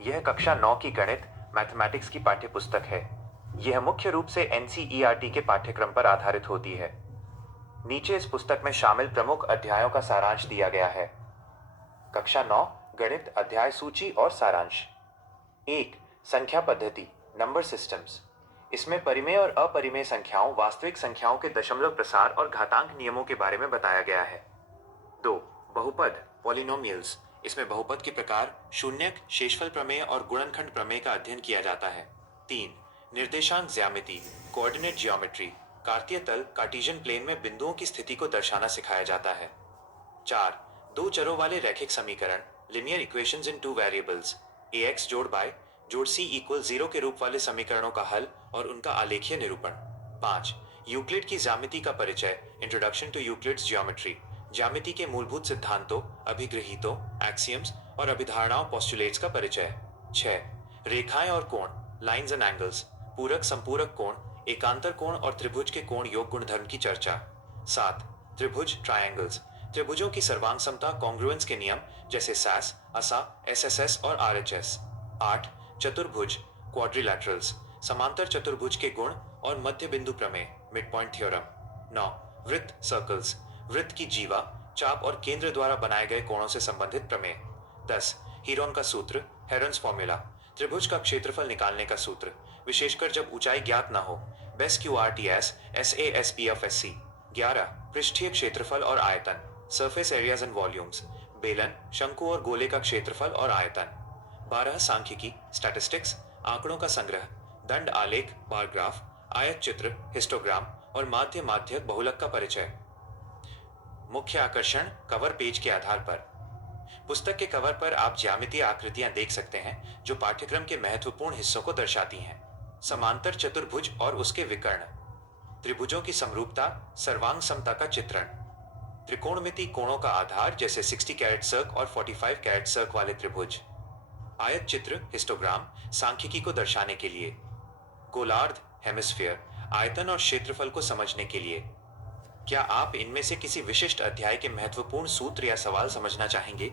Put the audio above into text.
यह कक्षा 9 की गणित मैथमेटिक्स की पाठ्यपुस्तक है। यह मुख्य रूप से एनसीईआरटी के पाठ्यक्रम पर आधारित होती है। नीचे इस पुस्तक में शामिल प्रमुख अध्यायों का सारांश दिया गया है। कक्षा 9 गणित अध्याय सूची और सारांश। 1. संख्या पद्धति नंबर सिस्टम्स। इसमें परिमेय और अपरिमेय संख्याओं, वास्तविक संख्याओं के दशमलव प्रसार और घातांक नियमों के बारे में बताया गया है। 2. बहुपद पॉलिनोमियल्स। इसमें बहुपद के प्रकार, शून्यक, शेषफल प्रमेय और गुणनखंड प्रमेय का अध्ययन किया जाता है। 3. निर्देशांक ज्यामिति कोऑर्डिनेट जियोमेट्री। कार्तीय तल कार्टेशियन प्लेन में बिंदुओं की स्थिति को दर्शाना सिखाया जाता है। 4. दो चरों वाले रैखिक समीकरण लिनियर इक्वेशंस इन टू वेरिएबल्स। ax जोड़ y जोड़ c इक्वल 0 के रूप वाले समीकरणों का हल और उनका आलेखीय निरूपण। 5. यूक्लिड की ज्यामिति का परिचय इंट्रोडक्शन टू यूक्लिड्स ज्योमेट्री। ज्यामिति के मूलभूत सिद्धांतों, अभिगृहीतों, एक्सियम्स और अभिधारणाओं पोस्टुलेट्स का परिचय। 6. रेखाएं और कोण लाइंस एंड एंगल्स। पूरक संपूरक कोण, एकांतर कोण और त्रिभुज के कोण योग गुणधर्म की चर्चा। 7. त्रिभुज ट्रायंगल्स। त्रिभुजों की सर्वांग समता कॉन्ग्रुएंस के नियम जैसे SAS, ASA, SSS और RHS। 8. चतुर्भुज क्वाड्रिलैटरल्स। समांतर चतुर्भुज के गुण और मध्य बिंदु प्रमेय मिड पॉइंट थ्योरम। 9. वृत्त सर्कल्स। वृत्त की जीवा, चाप और केंद्र द्वारा बनाए गए कोणों से संबंधित प्रमेय। 10. हीरोन का सूत्र हेरन्स फॉर्मूला। त्रिभुज का क्षेत्रफल निकालने का सूत्र, विशेषकर जब ऊंचाई ज्ञात न हो। Base QRTS SASPFSC। 11. पृष्ठीय क्षेत्रफल और आयतन सरफेस एरियाज एंड वॉल्यूम्स। बेलन, शंकु और गोले का क्षेत्रफल और आयतन। 12. सांख्यिकी स्टैटिस्टिक्स। आंकड़ों का संग्रह, दंड आलेख बार ग्राफ, आयत चित्र हिस्टोग्राम और माध्य माध्यक बहुलक का परिचय। मुख्य आकर्षण कवर पेज के आधार पर। पुस्तक के कवर पर आप ज्यामितीय आकृतियां देख सकते हैं जो पाठ्यक्रम के महत्वपूर्ण हिस्सों को दर्शाती हैं। समांतर चतुर्भुज और उसके विकर्ण, त्रिभुजों की समरूपता, सर्वांग समता का चित्रण, त्रिकोणमिति कोणों का आधार जैसे 60 कैरेट सर्क और 45 कैरेट सर्क वाले त्रिभुज, आयत चित्र हिस्टोग्राम सांख्यिकी को दर्शाने के लिए, गोलार्ध हेमिस्फीयर आयतन और क्षेत्रफल को समझने के लिए। क्या आप इनमें से किसी विशिष्ट अध्याय के महत्वपूर्ण सूत्र या सवाल समझना चाहेंगे?